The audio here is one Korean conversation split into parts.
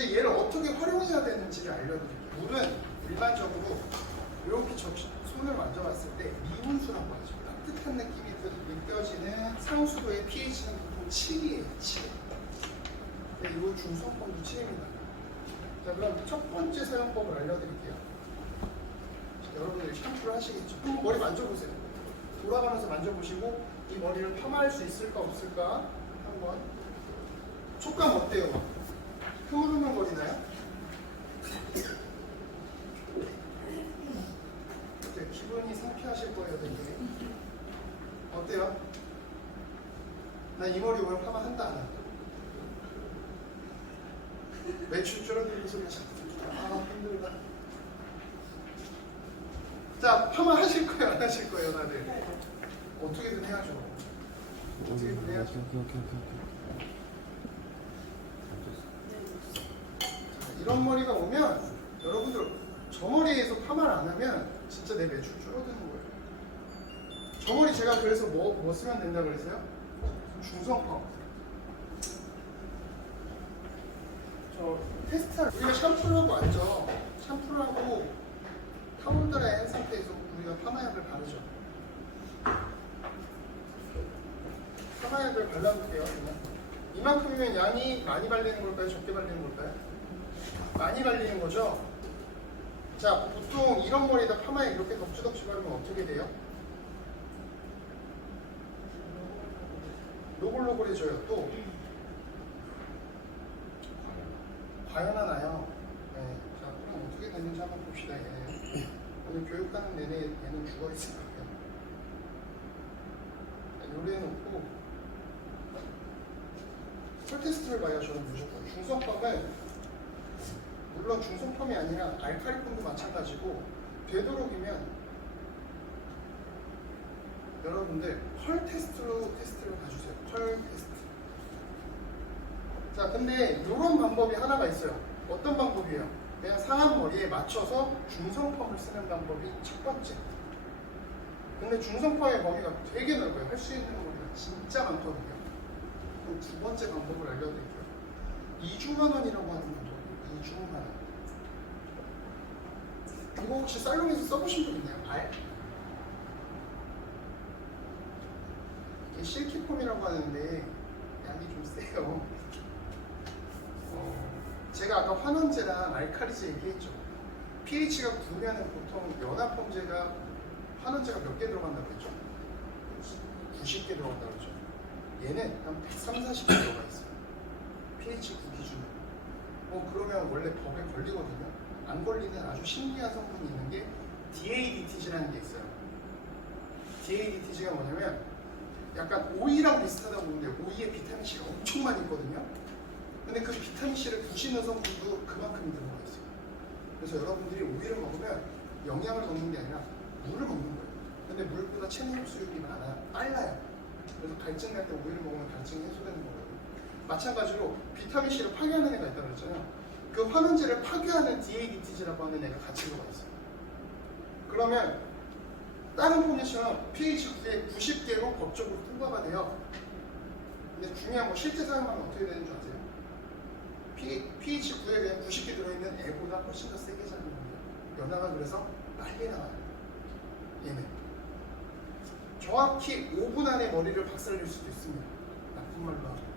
이제 얘를 어떻게 활용해야 되는지를 알려드릴게요. 물은 일반적으로 이렇게 손을 만져봤을 때 미온수라고 하죠. 따뜻한 느낌이 느껴지는 상수도의 pH는 보통 7이에요. 7. 네, 이거 중성권도 7입니다. 자, 그럼 첫 번째 사용법을 알려드릴게요. 여러분들이 샴푸를 하시겠죠. 한번 머리 만져보세요. 돌아가면서 만져보시고 이 머리를 파마할 수 있을까 없을까 한번. 촉감 어때요? 흐물흐물거리나요? 네, 기분이 상쾌하실 거예요, 되게. 어때요? 나 이 머리 오늘 파마한다 안 한다? 매출 줄어드는 소리가 자꾸 들리다. 아, 힘들다. 자, 파마 하실 거예요, 안 하실 거예요, 다들? 어떻게든 해야죠. 어떻게든 해야죠. 자, 이런 머리가 오면 여러분들 저 머리에서 파마를 안 하면 진짜 내 매출 줄어드는 거예요. 저 머리 제가 그래서 뭐 쓰면 된다 그랬어요? 중성펌. 저 테스트할 우리가 샴푸를 하고 앉죠. 샴푸를 하고 타올드라에 한 상태에서 우리가 파마약을 바르죠. 파마약을 발라볼게요. 그냥. 이만큼이면 양이 많이 발리는 걸까요? 적게 발리는 걸까요? 많이 발리는 거죠? 자, 보통 이런 머리에다 파마약 이렇게 덕지덕지 바르면 어떻게 돼요? 노골노골해져요. 또 과연하나요? 네. 자, 그럼 어떻게 되는지 한번 봅시다. 얘는 오늘 교육하는 내내 얘는 죽어있을 거예요. 요리해놓고 털 테스트를 봐요. 저는 무조건 중성펌은 물론 중성펌이 아니라 알칼리펌도 마찬가지고 되도록이면 여러분들 털 테스트를 봐주세요. 털 테스트. 자, 근데 이런 방법이 하나가 있어요. 어떤 방법이에요? 그냥 상한 머리에 맞춰서 중성펌을 쓰는 방법이 첫 번째. 근데 중성펌의 범위가 되게 넓어요. 할 수 있는 머리가 진짜 많거든요. 그럼 두 번째 방법을 알려드릴게요. 이중환원이라고 하는 방법이에요. 이중환원. 이거 혹시 살롱에서 써보신 적 있나요? 알? 이게 실키폼이라고 하는데 양이 좀 세요. 제가 아까 환원제랑 알칼리제 얘기했죠. pH가 9면은 보통 연합펌제가 환원제가 몇 개 들어간다고 했죠? 90개 들어간다고 했죠. 얘는 한 130, 40개 들어가 있어요. pH 9 기준으로. 그러면 원래 법에 걸리거든요. 안 걸리는 아주 신기한 성분이 있는 게 DADTG라는 게 있어요. DADTG가 뭐냐면 약간 오이랑 비슷하다고 보는데 오이에 비타민C가 엄청 많이 있거든요. 근데 그 비타민C를 부시는 성분도 그만큼이 들어가 있어요. 그래서 여러분들이 오이를 먹으면 영양을 먹는 게 아니라 물을 먹는 거예요. 근데 물보다 체내 흡수율이 빨라요. 그래서 갈증 날 때 오이를 먹으면 갈증이 해소되는 거거든요. 마찬가지로 비타민C를 파괴하는 애가 있다고 그랬잖아요. 그 환원제를 파괴하는 DADTG라고 하는 애가 같이 들어가 있어요. 그러면 다른 폼처럼 pH 9에 90개로 법적으로 통과가 돼요. 근데 중요한 건 실제 사용하면 어떻게 되는 줄 아세요? pH 9에 그냥 90개 들어있는 애보다 훨씬 더 세게 작용합니다. 연화가 그래서 빨리 나와요. 얘는 정확히 5분 안에 머리를 박살낼 수도 있습니다. 나쁜 말로 하면.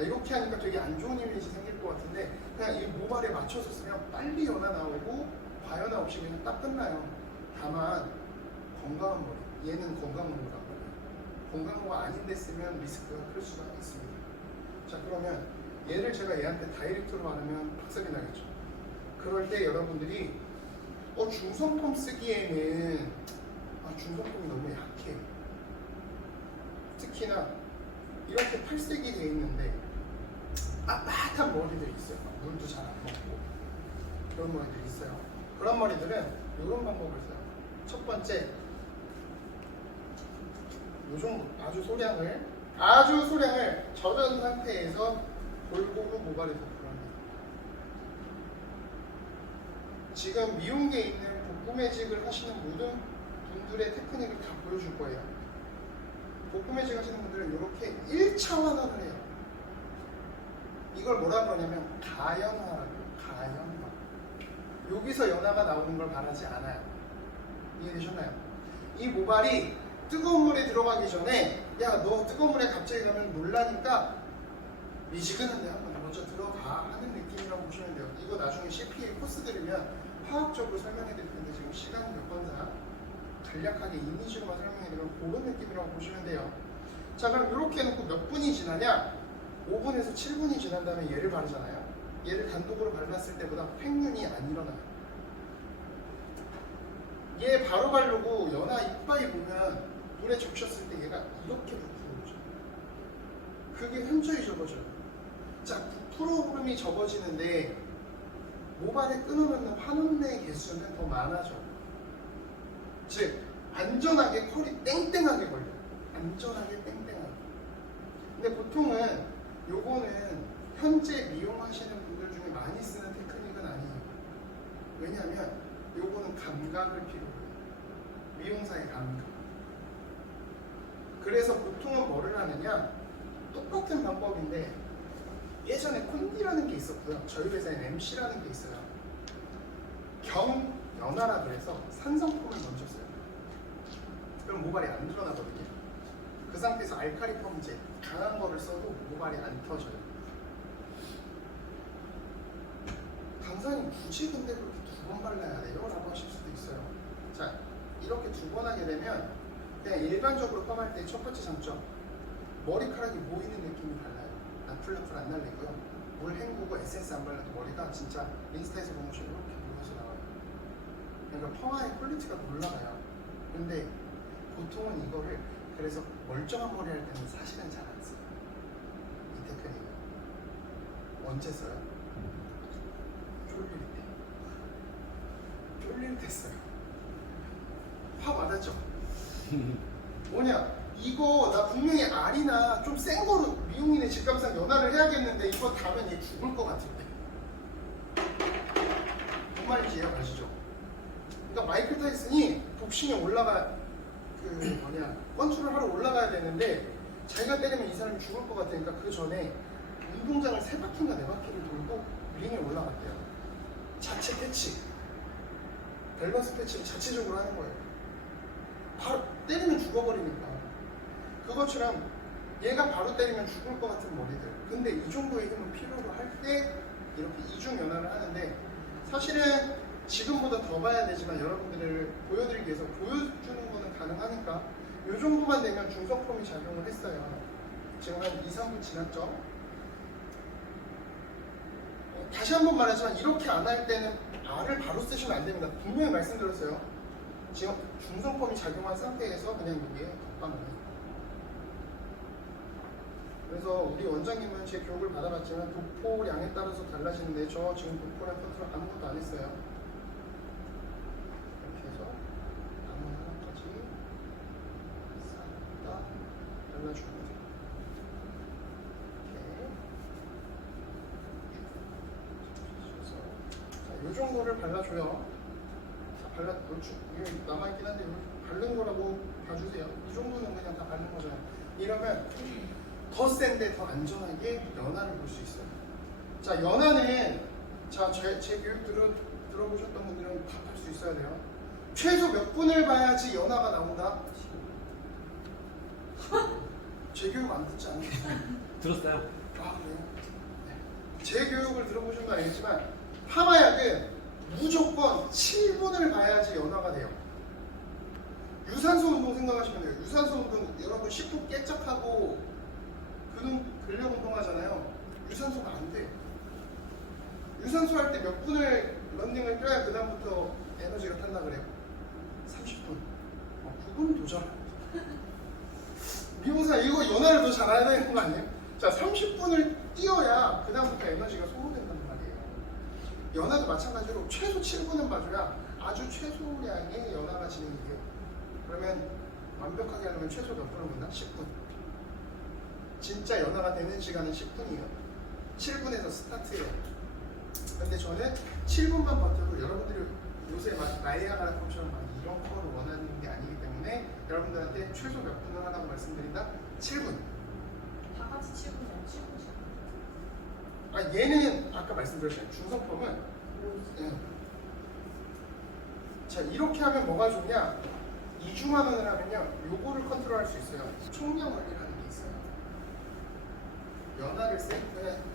이렇게 하니까 되게 안 좋은 이미지 생길 것 같은데 그냥 이 모발에 맞춰서 쓰면 빨리 연화 나오고 과연화 없이 그냥 딱 끝나요. 다만 건강한 머리, 얘는 건강한 머리라고 해요. 건강한 거 아닌데 쓰면 리스크가 클 수가 있습니다. 자, 그러면 얘를 제가 얘한테 다이렉트로 바르면 박살이 나겠죠. 그럴 때 여러분들이 중성펌 쓰기에는 중성펌이 너무 약해요. 특히나 이렇게 팔색이 돼 있는데 빳빳한 머리들이 있어요. 물도 잘 안 먹고 그런 머리들이 있어요. 그런 머리들은 이런 방법을 써요. 첫 번째, 요 정도 아주 소량을 절은 상태에서 골고루 모발에 덮으랍니다. 지금 미용계에 있는 복구매직을 하시는 모든 분들의 테크닉을 다 보여줄 거예요. 복구매직 하시는 분들은 이렇게 1차 환원을 해요. 이거 이걸 뭐라 그러냐면 가연화라고. 가연화. 여기서 연화가 나오는 걸 바라지 않아요. 이해되셨나요? 이 모발이 뜨거운 물에 들어가기 전에 야 너 뜨거운 물에 갑자기 가면 놀라니까 미지근한데 한번 먼저 들어가 하는 느낌이라고 보시면 돼요. 이거 나중에 CPA 코스 들으면 화학적으로 설명해 드릴 텐데 지금 시간이 몇 번사 간략하게 이미지로만 설명해 드리면 그런 느낌이라고 보시면 돼요. 자 그럼 이렇게 해놓고 몇 분이 지나냐? 5분에서 7분이 지난 다음에 얘를 바르잖아요. 얘를 단독으로 발랐을 때보다 팽윤이 안 일어나요. 얘 바로 바르고 연하 이빨이 보면 물에 적셨을 때 얘가 이렇게 부풀어오죠. 그게 현저히 적어져요. 자, 부풀어오름이 적어지는데 모발에 끊어놓는 환원내 개수는 더 많아져. 즉 안전하게 컬이 땡땡하게 걸려요. 안전하게 땡땡하게. 근데 보통은 요거는 현재 미용하시는 분들 중에 많이 쓰는 테크닉은 아니에요. 왜냐하면 요거는 감각을 필요로 해요. 미용사의 감각. 그래서 보통은 뭐를 하느냐? 똑같은 방법인데 예전에 콘디라는 게 있었고요. 저희 회사엔 MC라는 게 있어요. 경연화라 그래서 산성품을 먼저 써요. 그럼 모발이 안 드러나거든요. 그 상태에서 알칼리 펌제 강한 거를 써도 모발이 안 터져요. 강사님 굳이 근데 그렇게 2번 발라야 돼요? 라고 하실 수도 있어요. 자, 이렇게 2번 하게 되면 그냥 일반적으로 펌할 때 첫 번째 장점 머리카락이 모이는 느낌이 달라요. 나풀나풀 안 날리고요. 물 헹구고 에센스 안 발라도 머리가 진짜 인스타에서 보면 이렇게 모여서 나와요. 그러니까 펌화의 퀄리티가 올라가요. 근데 보통은 이거를 그래서 멀쩡한 머리 할 때는 사실은 잘 안 써요. 이 테크닉은 언제 써요? 쫄릴 때. 쫄릴 때 써요. 화 받았죠? 뭐냐? 이거 나 분명히 알이나 좀 센 거로 미용인의 직감상 연화를 해야겠는데 이거 다면 얘 죽을 것 같은데. 뭔 말인지 이해가 가시죠? 그러니까 마이클 타이슨이 복싱에 올라가 권투를 하러 올라가야 되는데 자기가 때리면 이 사람이 죽을 것 같으니까 그 전에 운동장을 3바퀴인가 4바퀴를 돌고 링에 올라갔대요. 자체 패치, 밸런스 패치를 자체적으로 하는 거예요. 바로 때리면 죽어버리니까. 그것처럼 얘가 바로 때리면 죽을 것 같은 머리들. 근데 이 정도의 힘을 필요로 할 때 이렇게 이중 연화를 하는데 사실은 지금보다 더 봐야 되지만 여러분들을 보여드리기 위해서 보여주는 거는 가능하니까 이 정도만 되면 중성펌이 작용을 했어요. 지금 한 2, 3분 지났죠? 다시 한 번 말하지만 이렇게 안 할 때는 알을 바로 쓰시면 안 됩니다. 분명히 말씀드렸어요. 지금 중성펌이 작용한 상태에서 그냥 여기에 덮방을 해요. 그래서 우리 원장님은 제 교육을 받아봤지만 도포량에 따라서 달라지는데 저 지금 도포량 컨트롤 아무것도 안 했어요. 이렇게 해서 나무 하나까지 싹 다 잘라주고 이 정도를 발라줘요. 자, 이게 남아있긴 한데 바른 거라고 봐주세요. 이 정도는 그냥 다 바른 거잖아요. 이러면 더 센데 더 안전하게 연화를 볼 수 있어요. 자, 연화는 제 교육 들어보셨던 분들은 다 할 수 있어야 돼요. 최소 몇 분을 봐야지 연화가 나온다? 제 교육 안 듣지 않나요? 들었어요. 아, 그래요? 네. 제 교육을 들어보신 건 알겠지만 파마약은 무조건 7분을 봐야지 연화가 돼요. 유산소 운동 생각하시면 돼요. 유산소 운동 여러분 10분 깨짝하고 근력 운동 하잖아요. 유산소가 안 돼요. 유산소 할 때 몇 분을 런닝을 뛰어야 그 다음부터 에너지가 탄다 그래요? 30분. 9분 도전. 미용사 이거 연화를 더 잘해야 되는 거 아니에요? 자, 30분을 뛰어야 그 다음부터 에너지가 소모된단 말이에요. 연화도 마찬가지로 최소 7분은 봐줘야 아주 최소량의 연화가 진행이 돼요. 그러면 완벽하게 하려면 최소 몇 분을 본다? 10분. 진짜 연화가 되는 시간은 10분이에요. 7분에서 스타트해요. 근데 저는 7분만 버텨도 여러분들이 요새 나이아가라 펌처럼 이런 컬을 원하는 게 아니기 때문에 여러분들한테 최소 몇 분을 하라고 말씀드린다? 7분. 다 같이 7분이야. 7분. 얘는 아까 말씀드렸잖아요. 중성펌은 자 이렇게 하면 뭐가 좋냐? 이중환원을 하면요 요거를 컨트롤할 수 있어요. 총량 원리라는 게 있어요. 연화를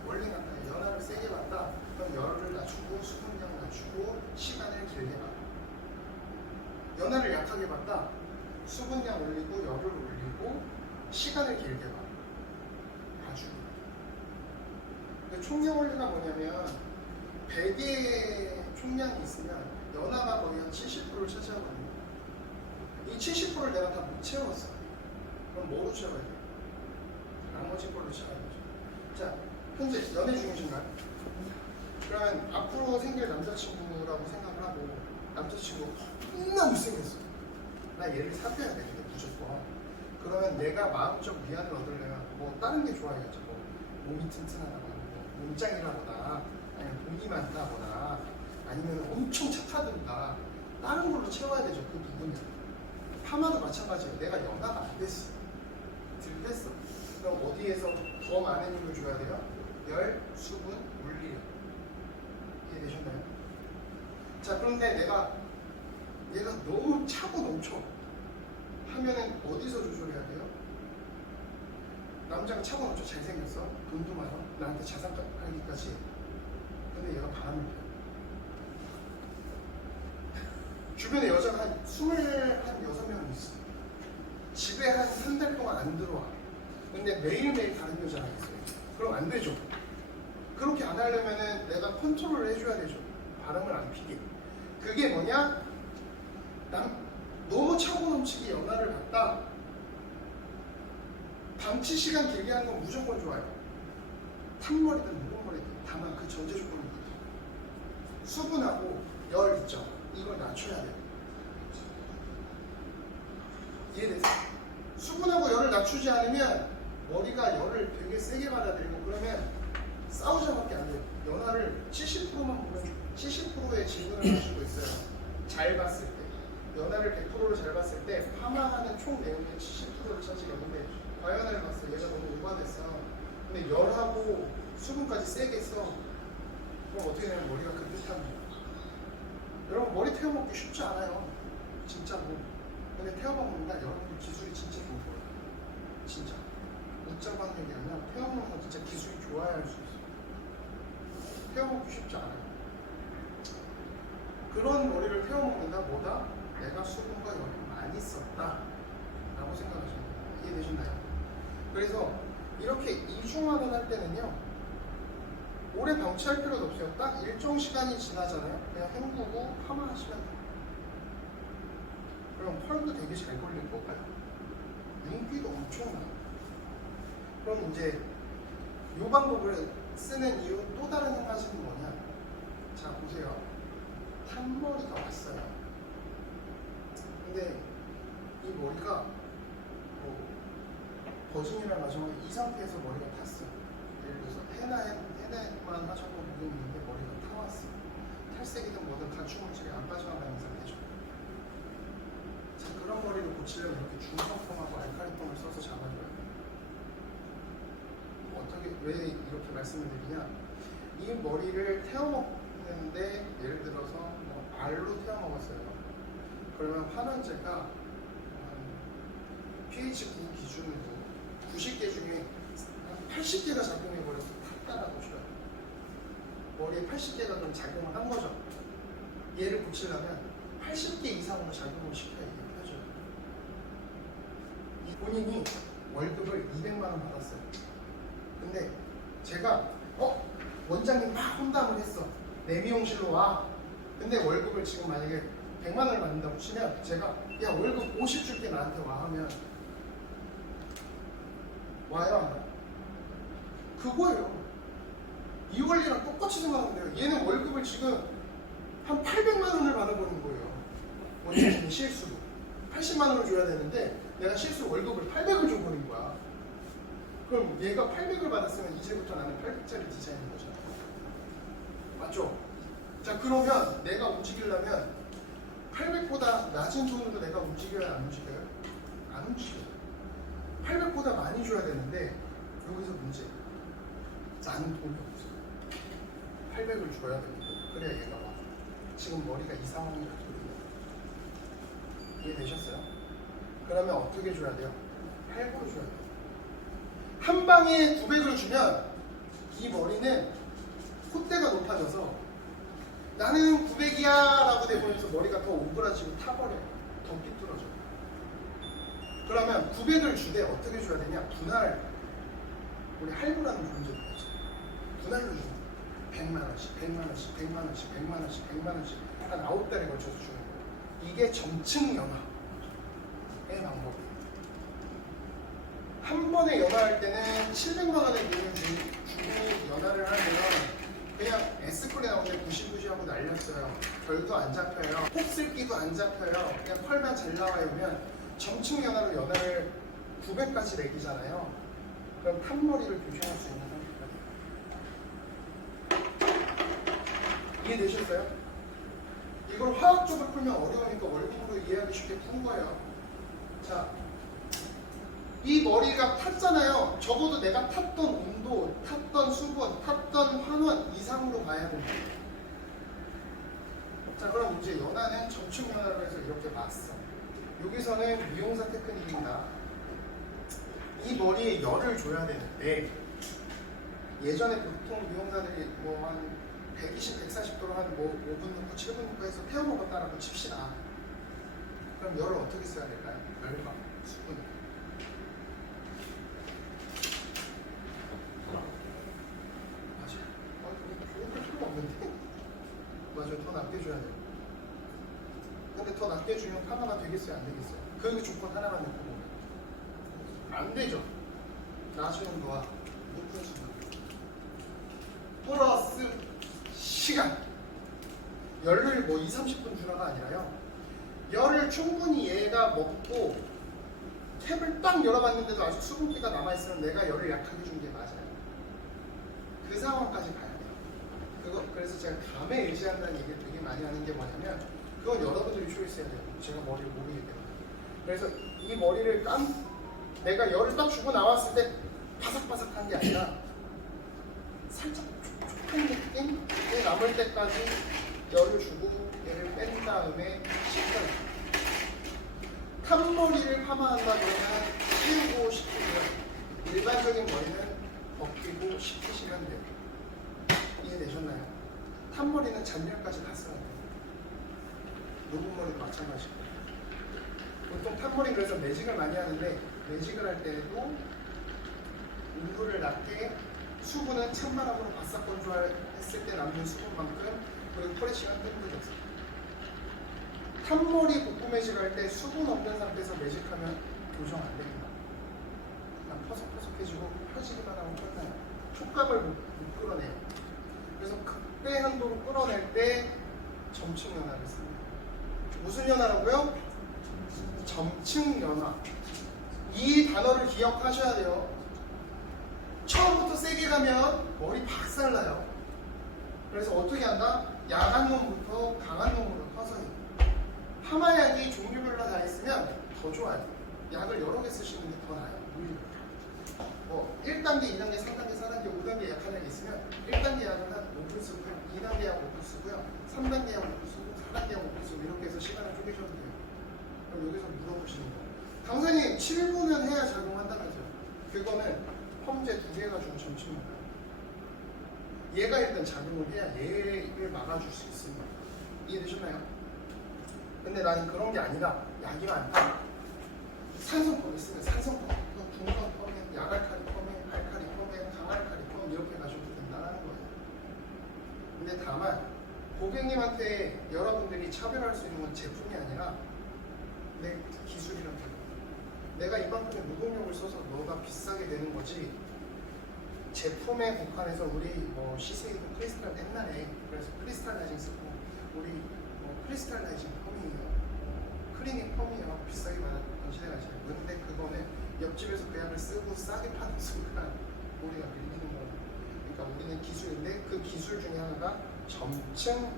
원리는 연화를 세게 받다 그럼 열을 낮추고 수분량 낮추고 시간을 길게 받아. 연화를 약하게 받다 수분량 올리고 열을 올리고 시간을 길게 받아. 아주 총량 원리가 뭐냐면 100개의 총량이 있으면 연화가 거의 한 70%를 차지하거든요. 이 70%를 내가 다 못 채웠어. 그럼 뭐로 채워야 돼? 나머지 걸로 채워야 되죠. 자, 현재 연애 중이신가요? 그러면 앞으로 생길 남자친구라고 생각을 하고 남자친구 겁나 못생겼어. 나 얘를 사귀어야 되는데 무조건. 그러면 내가 마음적 위안을 얻으려면 뭐 다른 게 좋아야겠죠. 뭐 몸이 튼튼하다거나 뭐 몸짱이라거나 아니면 돈이 많다거나 아니면 엄청 착하든가 다른 걸로 채워야 되죠. 그 부분을. 파마도 마찬가지예요. 내가 연하가 안 됐어. 들뺐어. 그럼 어디에서 더 많은 힘을 줘야 돼요? 열, 수분, 물리. 이해되셨나요? 자, 그런데 얘가 너무 차고 넘쳐. 하면은 어디서 조절해야 돼요? 남자가 차고 넘쳐 잘생겼어. 돈도 많아. 나한테 자산하기까지. 근데 얘가 바람을 피워. 주변에 여자가 한 26명 있어. 집에 한 3달 동안 안 들어와. 근데 매일매일 다른 여자가 있어요. 그럼 안 되죠. 그렇게 안 하려면은 내가 컨트롤을 해줘야 되죠. 바람을 안 피게. 그게 뭐냐? 너무 차고 넘치게 연화를 받다. 방치 시간 길게 하는 건 무조건 좋아요. 탑머리든 무공머리든 다만 그 전제 조건이 있거든요. 수분하고 열 있죠. 이걸 낮춰야 돼요. 이해됐어요? 수분하고 열을 낮추지 않으면 머리가 열을 되게 세게 받아들이고 그러면 싸우자밖에 안 돼요. 연화를 70%만 보면 70%의 질문을 가지고 있어요. 잘 봤을 때. 연화를 100%를 잘 봤을 때 파마하는 총 내용의 70%를 차지했는데 과연을 봤어. 얘가 너무 오버됐어. 근데 열하고 수분까지 세게 써. 그럼 어떻게 되면 머리가 그듯한 거예요. 여러분 머리 태워먹기 쉽지 않아요. 진짜로. 근데 태워먹는다 여러분들 기술이 진짜 좋은 거예요. 진짜. 웃자고 하는 얘기 아니라 태워먹는 건 진짜 기술이 좋아야 할 수 있어요. 태워먹기 쉽지 않아요. 그런 머리를 태워먹는다 뭐다? 내가 수분과 열을 많이 썼다 라고 생각하시면 돼요. 이해되셨나요? 그래서 이렇게 이중환원 할 때는요 오래 방치할 필요도 없어요. 딱 일정 시간이 지나잖아요. 그냥 헹구고 파마하시면 돼요. 그럼 펄도 되게 잘 걸릴 거고요. 윤기도 엄청나요. 그럼 이제 이 방법을 쓰는 이유 또 다른 한 가지는 뭐냐? 자 보세요. 탑머리가 왔어요. 근데 이 머리가 버진이랑 마지막에 이 상태에서 머리가 탔어요. 예를 들어서 해나만 하셨던 부분이 있는데 머리가 타왔어. 탈색이든 뭐든 가축물질이 안 빠져나가는 상태죠. 자, 그런 머리를 고치려면 이렇게 중성펌하고 알칼리펌을 써서 잡아줘요. 어떻게 왜 이렇게 말씀을 드리냐? 이 머리를 태워먹는데 예를 들어서 뭐 알로 태워먹었어요. 그러면 환원제가 pH 9 기준으로 90개 중에 80개가 작용해버려서 탔다라고 쳐요. 머리에 80개가 그럼 작용을 한 거죠. 얘를 고치려면 80개 이상으로 작용을 시켜야 이게 펴져요. 이 본인이 월급을 200만 원 받았어요. 근데 제가 원장님 막 혼담을 했어. 내 미용실로 와. 근데 월급을 지금 만약에 100만 원을 받는다고 치면 제가 야 월급 50 줄게 나한테 와 하면 와요 안 와요? 그거예요. 이 원리랑 똑같이 생각하면 돼요. 얘는 월급을 지금 한 800만 원을 받아버린 거예요. 원장님이 실수로 80만 원을 줘야 되는데 내가 실수로 월급을 800을 줘버린 거야. 그럼 얘가 800을 받았으면 이제부터 나는 800짜리 디자인인 거잖아. 맞죠? 자 그러면 내가 움직이려면 800보다 낮은 돈으로 내가 움직여야 안 움직여요? 안 움직여요. 800보다 많이 줘야 되는데 여기서 문제. 나는 돈이 없어. 800을 줘야 됩니다. 그래야 얘가 와. 지금 머리가 이 상황이거든요. 이해되셨어요? 그러면 어떻게 줘야 돼요? 800으로 줘야 돼요. 한 방에 900을 주면 이 머리는 콧대가 높아져서 나는 900이야 라고 되면서 머리가 더 오그라지고 타버려요. 더 삐뚤어져. 그러면 900을 주되 어떻게 줘야 되냐? 분할, 우리 할부라는 존재가 있죠. 분할로 주는 거예요. 100만원씩, 100만원씩, 100만원씩, 100만원씩, 100만원씩 한 9달에 걸쳐서 주는 거예요. 이게 점층 연화의 방법이에요. 한 번에 연화할 때는 700만원의 돈을 주고 연화를 하면 그냥 S콜에 나오는데 무시무시하고 날렸어요. 별도 안 잡혀요. 곱슬기도 안 잡혀요. 그냥 펄만 잘 나와요. 그러면 점층 연화로 연화를 900까지 매기잖아요. 그럼 탑머리를 교체할 수 있는 상태가 돼요. 이해되셨어요? 이걸 화학적으로 풀면 어려우니까 월급으로 이해하기 쉽게 푼 거예요. 자, 이 머리가 탔잖아요. 적어도 내가 탔던 온도, 탔던 수분, 탔던 환원 이상으로 가야 됩니다. 자, 그럼 이제 연화는 점층 연화로 해서 이렇게 봤어. 여기서는 미용사 테크닉입니다. 이 머리에 열을 줘야 되는데 예전에 보통 미용사들이 뭐 한 120, 140도로 한 5분 넣고 7분 넣고 해서 태워 먹었다라고 칩시다. 그럼 열을 어떻게 써야 될까요? 열과 수분. 맞아요. 더 낮게 줘야 돼요. 근데 더 낮게 주면 파마가 되겠어요? 안 되겠어요? 그 조건 하나만 놓고 보면 안 되죠. 낮은 온도와 높은 수분 플러스 시간. 열을 뭐 2, 30분 주라가 아니라요. 열을 충분히 얘가 먹고 캡을 딱 열어봤는데도 아직 수분기가 남아있으면 내가 열을 약하게 준 게 맞아요. 그 상황까지 가야 돼요. 그래서 제가 감에 의지한다는 얘기를 되게 많이 하는 게 뭐냐면 그건 여러분들이 초이스해야 돼요. 제가 머리를 모르기 때문에. 그래서 이 머리를 내가 열을 딱 주고 나왔을 때 바삭바삭한 게 아니라 살짝 촉촉한 느낌이 남을 때까지 열을 주고 얘를 뺀 다음에 식혀요. 탑머리를 파마한다 그러면 씌우고 식히고요. 일반적인 머리는 벗기고 식히시면 돼요. 이해되셨나요? 탑머리는 잔열까지 갔어야 돼요. 녹은 머리도 마찬가지고. 보통 탑머리 그래서 매직을 많이 하는데 매직을 할 때도 온도를 낮게 수분은 찬바람으로 바싹 건조했을 때 남는 수분만큼 그리고 프레시가 뜸들여서 탑머리 볶음 매직할 때 수분 없는 상태에서 매직하면 교정 안 됩니다. 그냥 퍼석퍼석해지고 펴지기만 하고 끝나요. 촉감을 못 끌어내요. 그래서 극대 한도로 끌어낼 때 점층 연화를 씁니다. 무슨 연화라고요? 점층 연화. 이 단어를 기억하셔야 돼요. 처음부터 세게 가면 머리 박살나요. 그래서 어떻게 한다? 약한 놈부터 강한 놈으로 퍼서요. 파마약이 종류별로 다 있으면 더 좋아요. 약을 여러 개 쓰시는 게 더 나아요. 뭐 1단계, 2단계, 3단계, 4단계, 5단계 약한 약이 있으면 1단계 약은 한 5분 쓰고요. 2단계 약 5분 쓰고요. 3단계 약 5분 쓰고 4단계 약 5분 쓰고 이렇게 해서 시간을 쪼개셔도 돼요. 그럼 여기서 물어보시는 거예요. 강사님 7분은 해야 작용한다면서요. 그거는 펌제 2개가 좀 점층입니다. 얘가 일단 작용을 해야 얘를 막아줄 수 있습니다. 이해되셨나요? 근데 나는 그런 게 아니라 약이 많다. 산성펌 있으면 산성펌, 중성펌에, 약알칼리 펌에, 알칼리 펌에, 강알칼리 펌 이렇게 가셔도 된다는 거예요. 근데 다만 고객님한테 여러분들이 차별할 수 있는 건 제품이 아니라 내 기술이란 거예요. 내가 이만큼의 노동력을 써서 너가 비싸게 되는 거지. 제품에 국한해서 우리 뭐 시세이도 크리스탈 옛날에 그래서 크리스탈라이징 쓰고 우리 크리스탈라이징 펌이에요. 클리닉 펌이에요. 비싸게 받았던 시대가 있어요. 근데 그거는 옆집에서 그 약을 쓰고 싸게 파는 순간 우리가 밀리는 거예요. 그러니까 우리는 기술인데 그 기술 중에 하나가 점층